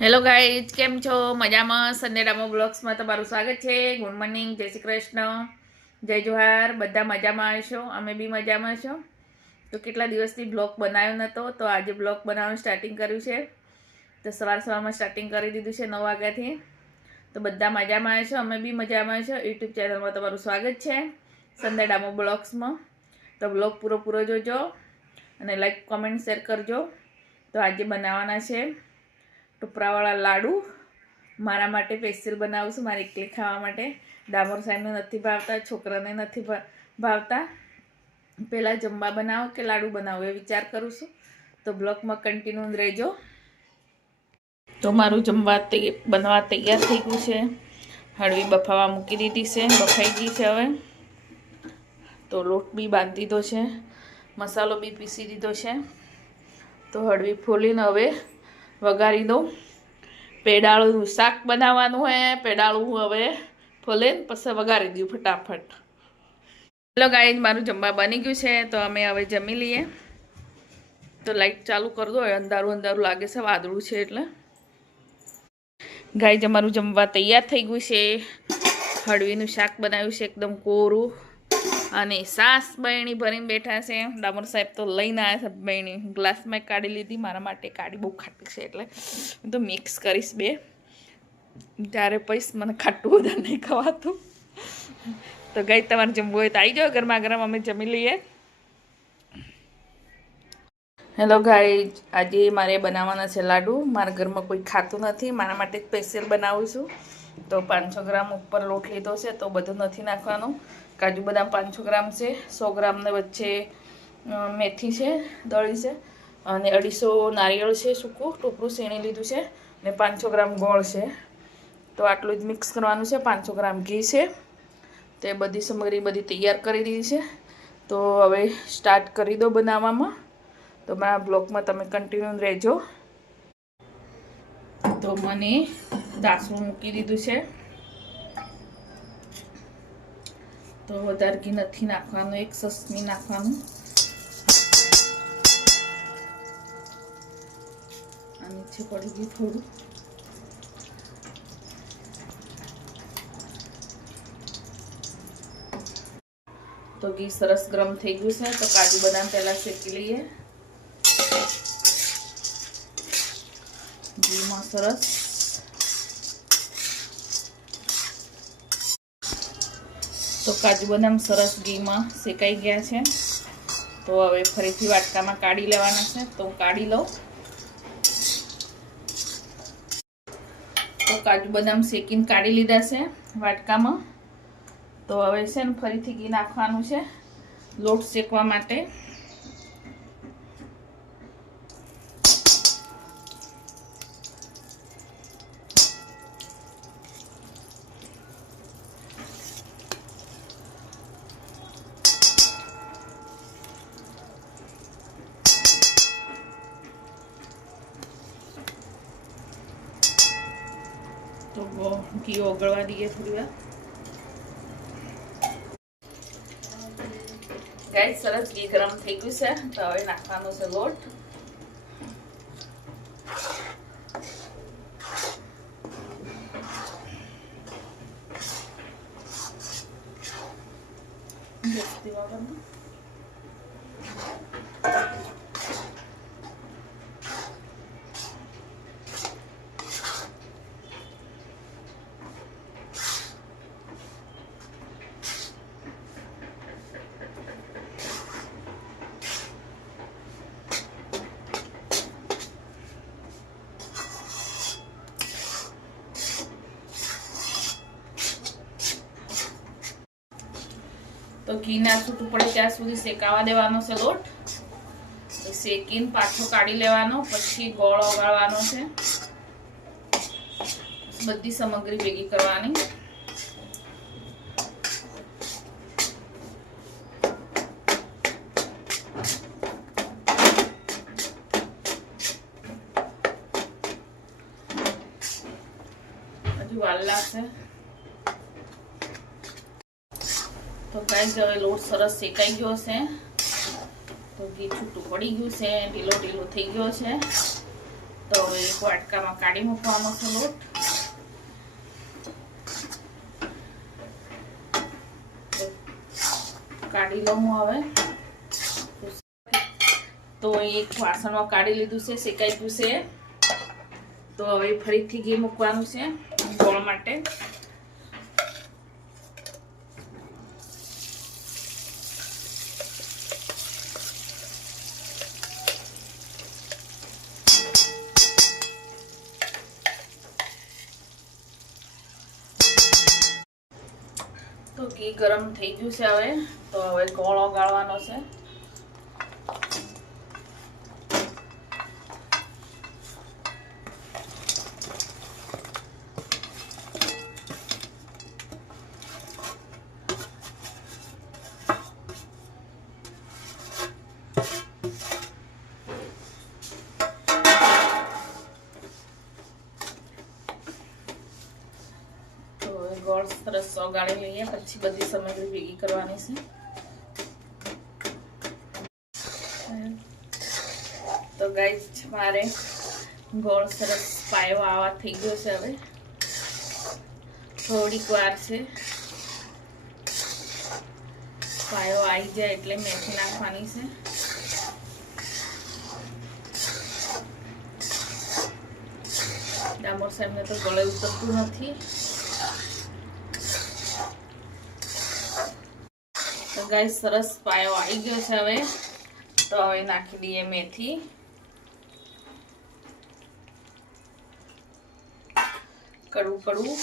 Hello guys, કેમ છો? મજામાં? સંડે ડામો બ્લોગ્સમાં તમારું સ્વાગત છે. ગુડ મોર્નિંગ, જય શ્રી કૃષ્ણ, જય જોહાર. બધા મજામાં હશો, અમે બી મજામાં છો. તો કેટલા દિવસથી બ્લોગ બનાવ્યો નહોતો, તો આજે બ્લોગ બનાવવાનું સ્ટાર્ટિંગ કર્યું છે. તો સવારમાં સ્ટાર્ટિંગ કરી દીધું છે 9 વાગ્યાથી. તો બધા મજામાં હશો, અમે બી મજામાં છો. યુટ્યુબ ચેનલમાં તમારું સ્વાગત છે, સંડે ડામો બ્લોગ્સમાં. તો બ્લોગ પૂરો જોજો અને લાઈક, કોમેન્ટ, શેર કરજો. તો આજે બનાવવાના છે ટુપરાવાળા લાડુ. મારા માટે સ્પેશિયલ બનાવું છું, મારે એકલી ખાવા માટે. ડામોર સાહેબને નથી ભાવતા, છોકરાને નથી ભાવતા. પહેલાં જમવા બનાવો કે લાડુ બનાવો એ વિચાર કરું છું. તો બ્લોગમાં કન્ટિન્યુ રહેજો. તો મારું જમવા બનવા તૈયાર થઈ ગયું છે. હળવી બફાવા મૂકી દીધી છે, બફાઈ ગઈ છે. હવે તો લોટ બી બાંધી દીધો છે, મસાલો બી પીસી દીધો છે. તો હળવી ફોલીને હવે વઘારી દઉં. પેડાળું શાક બનાવવાનું હોય, પેડાળું હવે ફોલીને પછી વઘારી દઉં ફટાફટ. હેલો ગાઈઝ, મારું જમવા બની ગયું છે. તો અમે હવે જમી લઈએ. તો લાઈટ ચાલુ કરી દો, અંધારું લાગે છે, વાદળું છે એટલે. ગાઈઝ, અમારું જમવા તૈયાર થઈ ગયું છે. હળવીનું શાક બનાવ્યું છે, એકદમ કોરું. અને સાસ બહેણી ભરીને બેઠા છે. ડામોર સાહેબ તો લઈને આવ્યા છે બહેણી. ગ્લાસમાં કાઢી લીધી, મારા માટે કાઢી બહુ ખાટી છે એટલે હું તો મિક્સ કરીશ બે. ત્યારે પૈસ મને ખાટું વધારે નહીં ખવાતું. તો ગઈ તમારે જમવું હોય તો આવી જાઓ, ગરમા ગરમ અમે જમી લઈએ. હેલો ગાઈઝ, આજે મારે બનાવવાના છે લાડુ. મારા ઘરમાં કોઈ ખાતું નથી, મારા માટે સ્પેશિયલ બનાવું છું. તો 500 ગ્રામ ઉપર લોટ લીધો છે, તો બધું નથી નાખવાનું. કાજુ બદામ 500 ગ્રામ છે, 100 ગ્રામને વચ્ચે મેથી છે, દળી છે, અને 250 નારિયેળ છે, સૂકું ટોપરું શેણી લીધું છે, અને 500 ગ્રામ ગોળ છે. તો આટલું જ મિક્સ કરવાનું છે. 500 ગ્રામ ઘી છે. તે બધી સામગ્રી બધી તૈયાર કરી દીધી છે. તો હવે સ્ટાર્ટ કરી દો બનાવવામાં. તો મારા બ્લોગમાં તમે કન્ટિન્યુ રહેજો. તો મને દાસું મૂકી દીધું છે. તો વધારે ઘી નથી નાખવાનું, એક સસની નાખવાનું. આ નીચે પડી ગયું થોડું. તો ઘી સરસ ગરમ થઈ ગયું છે. તો કાજુ બદામ પહેલાં શેકી લઈએ ઘીમાં સરસ. તો કાજુ બદામ સરસ ઘીમાં શેકાઈ ગયા છે. તો હવે ફરીથી વાટકામાં કાઢી લેવાના છે. તો હું કાઢી લઉં. તો કાજુ બદામ શેકીને કાઢી લીધા છે વાટકામાં. તો હવે છે ને ફરીથી ઘી નાખવાનું છે લોટ શેકવા માટે. તો ઘી ઓગળવા દઈએ થોડી વાર. ગાઈસ, સરસ ઘી ગરમ થઈ ગયું છે. તો હવે નાખવાનો છે લોટ. તો ઘી ના છૂટું પડે ત્યાં સુધી શેકાવા દેવાનો છે લોટ. શેકીને પાછો કાઢી લેવાનો, પછી ગોળ ઓગાળવાનો છે. બધી સામગ્રી ભેગી કરવાની. હજુ વાર લાગશે. તો ગાઈસ, હવે લોટ સરસ શેકાઈ ગયો છે. તો ઘી છૂટું પડી ગયું છે, ઢીલો થઈ ગયો છે. તો હવે એક વાટકામાં કાઢી મૂકવાનો છે લોટ. કાઢી લઉં હવે. તો એક વાસણમાં કાઢી લીધું છે, શેકાઈ ગયું છે. તો હવે ફરીથી ઘી મૂકવાનું છે ગોળ માટે. તો ઘી ગરમ થઈ ગયું છે હવે. તો હવે ગોળ ઓગાળવાનો છે. ગોળ સરસ ઓગાળી લઈએ, પછી બધી સામગ્રી ભેગી કરવાની છે. તો ગાઈસ મારે ગોળ સરસ પાયો આવા થઈ ગયો છે. હવે થોડીક વાર છે, પાયો આવી જાય એટલે મેથી નાખવાની છે. ડામોર સાહેબને તો ગળે ઉતરતું નથી. તો ગાઈસ સરસ પાયો આવી ગયો છે હવે. તો હવે નાખી દઈએ મેથી. કડવું કડવું.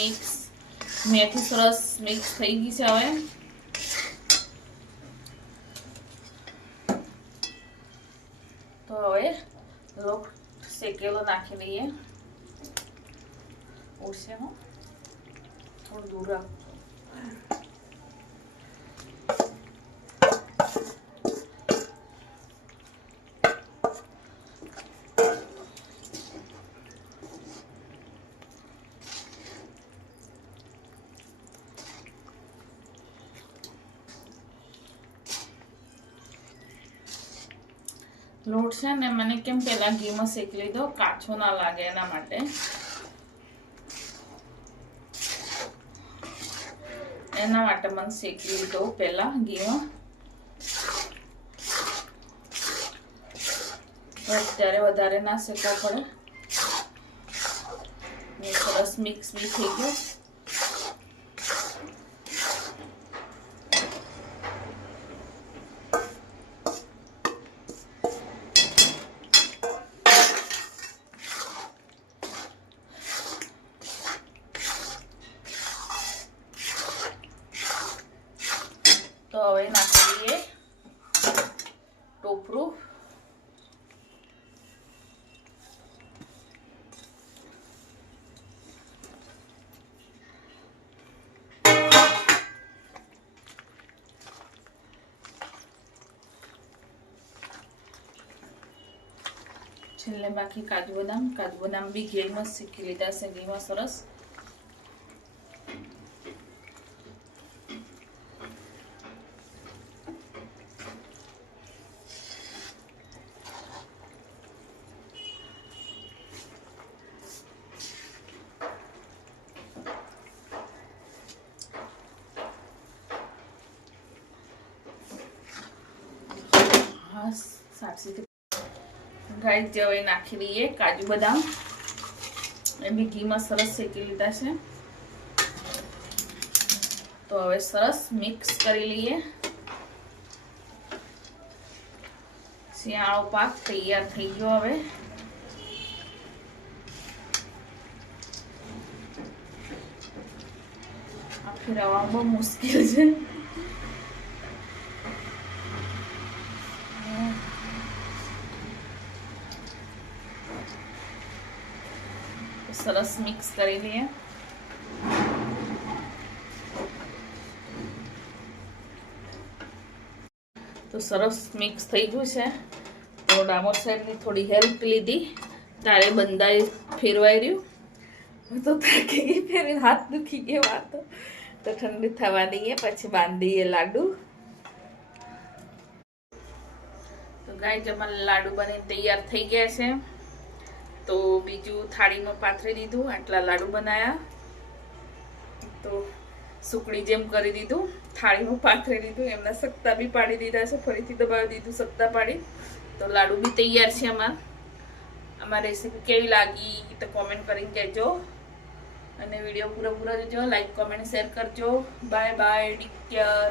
મિક્સ મેથી સરસ મિક્સ થઈ ગઈ છે હવે. તો હવે લોટ શેકેલો નાખી દઈએ. ઉડશે હું થોડું દૂર રાખું. લોટ છે ને મને કેમ પેલા ઘીમાં શેકી લીધો, કાચો ના લાગે એના માટે. મને શેકી લીધો પેલા ઘીમાં. અત્યારે વધારે ના શેકવો પડે. સરસ મિક્સ બી થઈ ગયો. તો હવે નાખી દઈએ ટોપરું. છેલ્લે બાકી કાજુ બદામ બી ઘીમાં શેકી લીધા છે, ઘીમાં સરસ. ગાઈસ હવે નાખી દઈએ કાજુ બદામ. એ બી ઘીમાં સરસ શેકી લીધા છે. તો હવે સરસ મિક્સ કરી લઈએ. શિયાળો પાક તૈયાર થઈ ગયો. હવે આ ફેરવવા બહુ મુશ્કેલ છે. સરસ મિક્સ કરી લઈએ. તો સરસ મિક્સ થઈ ગયું છે. તો ડામોર સાહેબની થોડી હેલ્પ લીધી, તારે બંધાઈ ફેરવાઈ રહ્યું. હું તો થાકી ગઈ, ફેર હાથ દુખી ગયો આ તો ઠંડુ થવા દઈએ પછી બાંધીએ લાડુ. તો ગાય અમારા લાડુ બનીને તૈયાર થઈ ગયા છે. તો બીજું થાળીમાં પાથરી દીધું, આટલા લાડુ બનાયા. તો સુકડી જેમ કરી દીધું, થાળીમાં પાથરી દીધું, એમના સત્તા બી પાડી દીધા છે, ફરીથી દબાવી દીધું સત્તા પાડી. તો લાડુ બી તૈયાર છે. અમારી રેસીપી કેવી લાગી તો કોમેન્ટ કરીને કહેજો, અને વિડીયો પૂરો જોજો. લાઈક કોમેન્ટ શેર કરજો. Bye bye, take care.